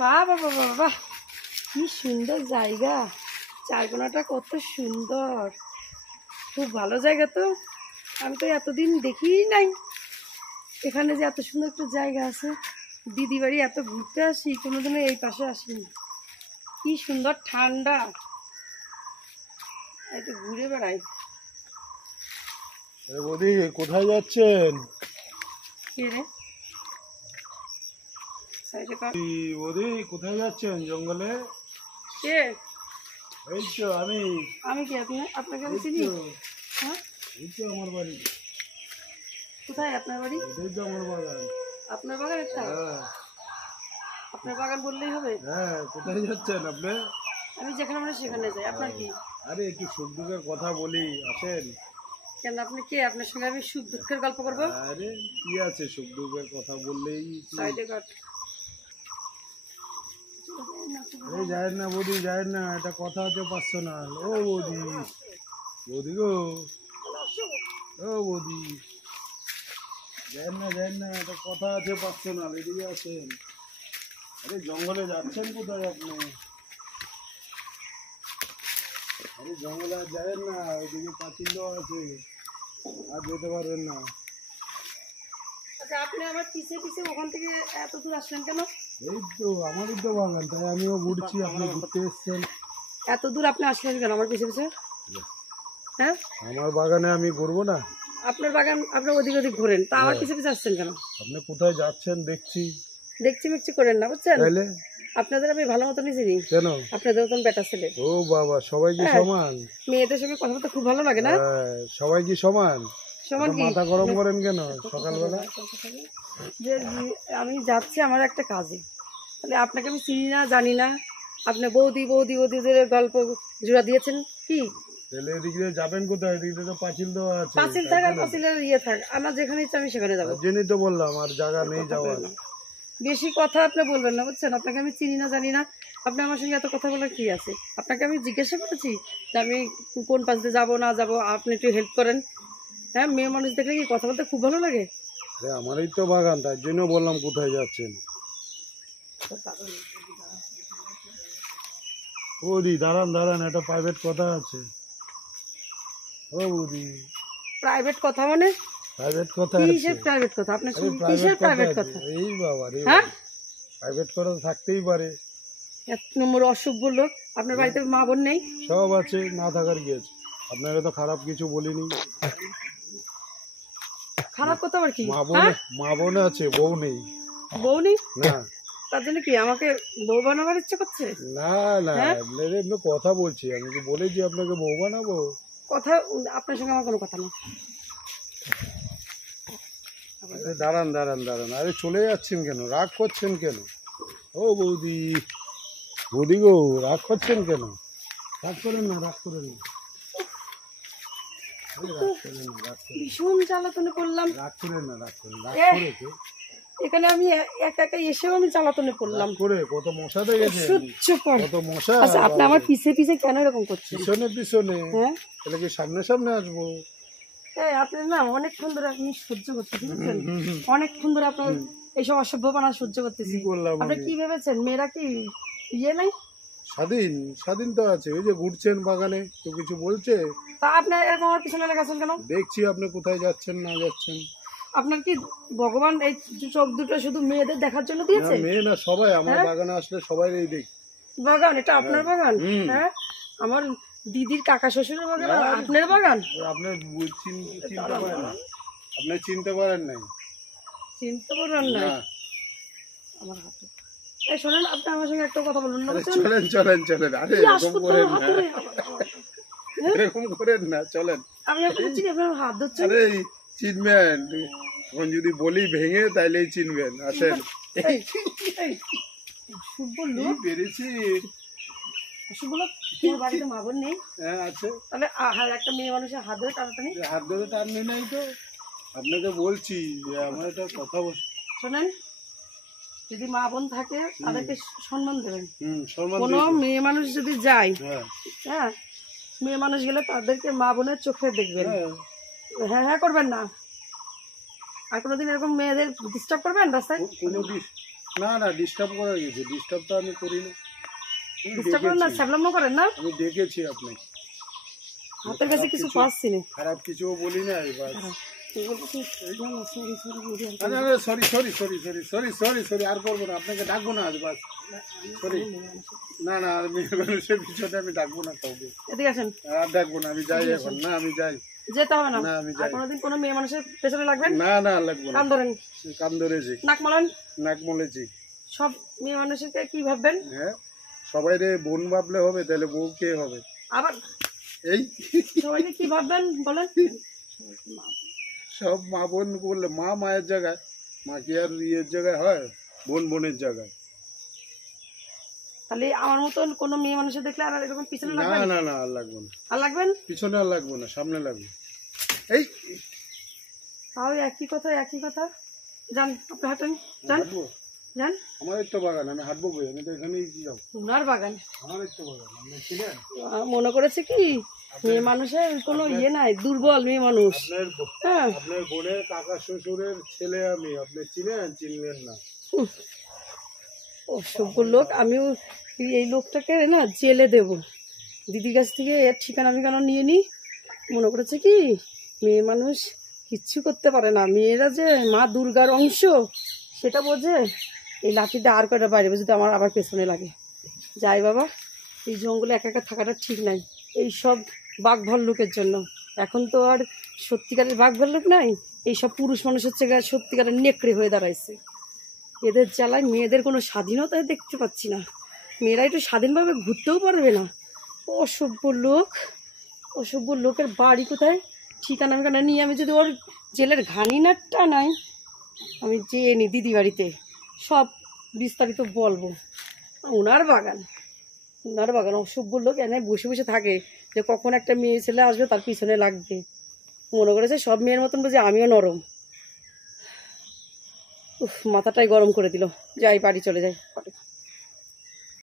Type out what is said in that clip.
বাহ বাবা বাবা, কি সুন্দর জায়গা। চারকোনাটা কত সুন্দর, খুব ভালো জায়গা তো। আমি তো এতদিন দেখিই নাই এখানে যে এত সুন্দর একটা জায়গা আছে। দিদি বাড়ি এত ঘুরতে আসি, কোনোদিনও এই পাশে আসিনি। কি সুন্দর ঠান্ডা, একটু ঘুরে বেড়াই। বৌদি কোথায় যাচ্ছেন? কে রে? বৌদি কোথায় যাচ্ছেন? জঙ্গলে? কে? এই তো আমি। আমি কি আপনাকে আমি চিনি? হ্যাঁ, এই তো আমার বাড়ি। কোথায় আপনার বাড়ি? এটাই তো আমার বাগান। আপনার বাগান এটা? হ্যাঁ। আপনার বাগান বললেই হবে? হ্যাঁ, কোথায় যাচ্ছেন আপনি? আমি যেখানে মানে সেখানে যাই। আপনার কি? আরে একটু সুখ দুঃখের কথা বলি, আসেন। কেন, আপনি কে? আপনার সঙ্গে আমি সুখ দুঃখের গল্প করবো? আরে কি আছে, সুখ দুঃখের কথা বললেই সাইডে কাট। যায় না বৌদি, যায় না, এটা কথা হচ্ছে পার্সোনাল। ও বৌদি, বৌদি গো, ও বৌদি, যায় না, এটা কথা আছে পার্সোনাল, এদিকে আসেন। আরে জঙ্গলে যাচ্ছেন কোথায় আপনি? আরে জঙ্গলে আর যাবেন না, ওইদিকে পাঁচিল দেওয়া আছে, আর যেতে পারবেন না। আচ্ছা, আপনি আমার পিছে পিছে ওখান থেকে এত দূর আসলেন কেন? এই তো আমারই তো বাগান, তাই আমিও ঘুরছি, আপনি ঘুরতে এসছেন। এত দূর আপনি আসলেন কেন আমার পিছে পিছে? হ্যাঁ, আমার বাগানে আমি ঘুরবো না? আপনার বাগান আপনার ওদিক ওদিক ঘোরেন, তা আমার পিছে পিছে আসছেন কেন? আপনি কোথায় যাচ্ছেন দেখছি। দেখছি মিকছি করেন না, বুঝছেন? তাইলে আপনাদের আমি ভালো মতো চিনি। কেন? আপনাদের মতন বেটা ছেলে। ও বাবা, সবাই কি সমান? মেয়েদের সঙ্গে কথা বলতে খুব ভালো লাগে না? সবাই কি সমান? সমান কি? মাথা গরম করেন কেন সকালবেলা? যে আমি যাচ্ছি আমার একটা কাজে, তাহলে আপনাকে আমি চিনি না জানি না, আপনি বৌদি বৌদি বৌদিদের গল্প জোড়া দিয়েছেন কি? তাহলে এদিকে যাবেন কোথায়? এদিকে তো পাঁচিল দেওয়া আছে। পাঁচিল থাক আর পাঁচিলের ইয়ে থাক, আমার যেখানে ইচ্ছা আমি সেখানে যাবো। জেনেই তো বললাম, আর জায়গা নেই যাওয়ার। বেশি কথা আপনি বলবেন না, বুঝছেন? আপনাকে আমি চিনি না জানি না, আপনি আমার সঙ্গে এত কথা বলার কি আছে? আপনাকে আমি জিজ্ঞাসা করেছি যে আমি কোন পাশ দিয়ে যাবো না যাবো, আপনি একটু হেল্প করেন। হ্যাঁ, মেয়ে মানুষ দেখলে কি কথা বলতে খুব ভালো লাগে? আমারই তো বাগান, তার জন্য বললাম কোথায় যাচ্ছেন। বৌদি দাঁড়ান, একটা প্রাইভেট কথা আছে। ও বৌদি, প্রাইভেট কথা মানে? প্রাইভেট কথা? কিসের প্রাইভেট কথা? আপনার কিসের প্রাইভেট কথা? এই বাবা রে, হ্যাঁ, প্রাইভেট কথা থাকতেই পারে। এক নম্বর অসভ্য লোক। আপনার বাড়িতে মা বোন নেই? সব আছে, না থাকার কি আছে? আপনারা তো খারাপ কিছু বলিনি। খারাপ কথা আবার কি? মা বোন আছে, বউ নেই। বউ নেই? না। তার জন্য কি আমাকে বউ বানাবার ইচ্ছে করছে? না না, এমনি কথা বলছি, আমি কি বলেছি আপনাকে বউ বানাবো? কথা, আপনার সঙ্গে আমার কোনো কথা নেই। দাঁড়ান, আরে চলে যাচ্ছেন কেন? রাগ করছেন কেন? ও বৌদি, বৌদি গো, রাগ করছেন কেন? রাগ করেন না। ভীষণ জ্বালাতনে করলাম। রাগ করেন না। এখানে আমি একা একা এসেও আমি জ্বালাতনে করলাম। করে কত মশা দেখেছেন? কত মশা। আচ্ছা, আপনি আমার পিছে পিছে কেন এরকম করছেন? পিছনে। হ্যাঁ, তাহলে কি সামনে আসবো? আপনি না অনেকক্ষণ ধরে আপনি সহ্য করতেছি, বুঝছেন? অনেকক্ষণ ধরে আপনার এইসব অসভ্যপনা সহ্য করতেছি। আপনি কি ভেবেছেন মেয়েরা কি ইয়ে নাই? স্বাধীন তো আছে। ওই যে ঘুরছেন বাগানে, তো কিছু বলছে? তা আপনি এরকম আমার পিছনে লেগেছেন কেন? দেখছি আপনি কোথায় যাচ্ছেন না যাচ্ছেন। আপনার কি ভগবান এই চোখ দুটো শুধু মেয়েদের দেখার জন্য দিয়েছে? মেয়ে না, সবাই আমার বাগানে আসলে সবাই এই দেখ। বাগান এটা আপনার বাগান? হ্যাঁ, আমার দিদির কাকা শ্বশুরের বাগান, আপনার বাগান? আপনি চিনতে পারেন নাই? চিনতে পারেন না? আমার হাতে এই শোনেন, আপনি আমার সঙ্গে একটা কথা বলুন না। চলেন। আরে এরকম করেন না, চলেন। আমি আপনাকে চিনি, আপনার হাত ধরছেন। আরে চিনবেন, এখন যদি বলি ভেঙে তাইলেই চিনবেন। আসেন। শুভ লোক বেরিয়েছি। শুভ লোক, তোমার বাড়িতে মা বোন নেই? হ্যাঁ আছে। তাহলে একটা মেয়ে মানুষের হাত ধরে টানাটানি? হাত ধরে টাননি নাই তো, আপনাকে বলছি যে আমার একটা কথা শোনেন, যদি মা বোন থাকে তাদেরকে সম্মান দেবেন। সম্মান। কোনো মেয়ে মানুষ যদি যায়, হ্যাঁ, মেয়ে মানুষ গেলে তাদেরকে মা বোনের চোখে দেখবেন। হ্যাঁ করবেন না। আর কোনোদিন এরকম মেয়েদের ডিস্টার্ব করবেন রাস্তায়? না না ডিস্টার্ব করা গেছে, ডিস্টার্ব তো আমি করি না। ডিস্টার্ব করেন না, স্যাবলামো করেন না। আমি দেখেছি আপনাকে, হাতের কাছে কিছু পাচ্ছি না। খারাপ কিছুও বলি না। এবার sorry sorry sorry sorry sorry sorry sorry আর করবো না, আপনাকে ডাকবো না আজ, বাস সরি। না না মেয়ে মানুষের পিছনে আমি ডাকবো না কাউকে, এদিকে আসেন। আর ডাকবো না, আমি যাই এখন। না আমি যাই, যেতে হবে না। না আমি আর যাই। কোনোদিন কোনো মেয়ে মানুষের পেছনে লাগবেন না না লাগবো না। কান ধরেন, কান ধরেছি, নাক মলান। নাক মলেছি। সব মেয়ে মানুষকে কি ভাববেন? হ্যাঁ, সবাই রে বোন ভাবলে হবে, তাহলে বউ কে হবে? আবার এই সবাইকে কি ভাববেন বলেন? সব মা বোন বললে মা মায়ের জায়গায়, মা কি আর ইয়ের জায়গায় হয়? বোন বোনের জায়গায়। তাহলে আমার মতন কোনো মেয়ে মানুষের দেখলে আর এরকম পিছনে না লাগবেন? না না আর লাগবো না, আর লাগবেন? পিছনে আর লাগবো না, সামনে লাগবে। এই তাও একই কথা, একই কথা। যান, আপনি হাঁটেন, যান হাঁটবো? যান। আমাদের তো বাগান, আমি হাঁটবো বই, আমি তো এখানেই যাবো। ওনার বাগান আমাদের তো বাগান, আপনি ছিলেন। মনে করেছে কি মেয়ে মানুষের কোনো ইয়ে নাই, দুর্বল মেয়ে মানুষ। হ্যাঁ, আপনার বোনের কাকা শ্বশুরের ছেলে আমি, আপনি চিনেন? চিনলেন না? অসভ্য লোক। আমিও এই লোকটাকে না জেলে দেব। দিদির কাছ থেকে এর ঠিকানা মিকানা নিয়ে নিই। মনে করেছে কি মেয়ে মানুষ কিচ্ছু করতে পারে না, মেয়েরা যে মা দুর্গার অংশ সেটা বোঝে। এই লাঠিটা আর কয়টা বাইরে যদি আমার আবার পেছনে লাগে। যাই বাবা, এই জঙ্গলে একা একা থাকাটা ঠিক নাই, এই সব বাঘ ভাল্লুকের জন্য। এখন তো আর সত্যিকারের বাঘ ভাল্লুক নাই, এইসব পুরুষ মানুষ হচ্ছে সত্যিকারের নেকড়ে হয়ে দাঁড়াইছে। এদের জ্বালায় মেয়েদের কোনো স্বাধীনতাই দেখতে পাচ্ছি না, মেয়েরা একটু স্বাধীনভাবে ঘুরতেও পারবে না। অসভ্য লোক, অসভ্য লোকের বাড়ি কোথায়, ঠিকানা মিকানা নিয়ে আমি যদি ওর জেলের ঘানি নাটটা নাই, আমি যেয়ে নি দিদি বাড়িতে সব বিস্তারিত বলবো। ওনার বাগান, ওনার বাগান। অসভ্য লোক এনে বসে বসে থাকে যে কখন একটা মেয়ে ছেলে আসবে তার পিছনে লাগবে। মনে করেছে সব মেয়ের মতন বুঝি আমিও নরম। উফ, মাথাটাই গরম করে দিল। যাই, বাড়ি চলে যাই।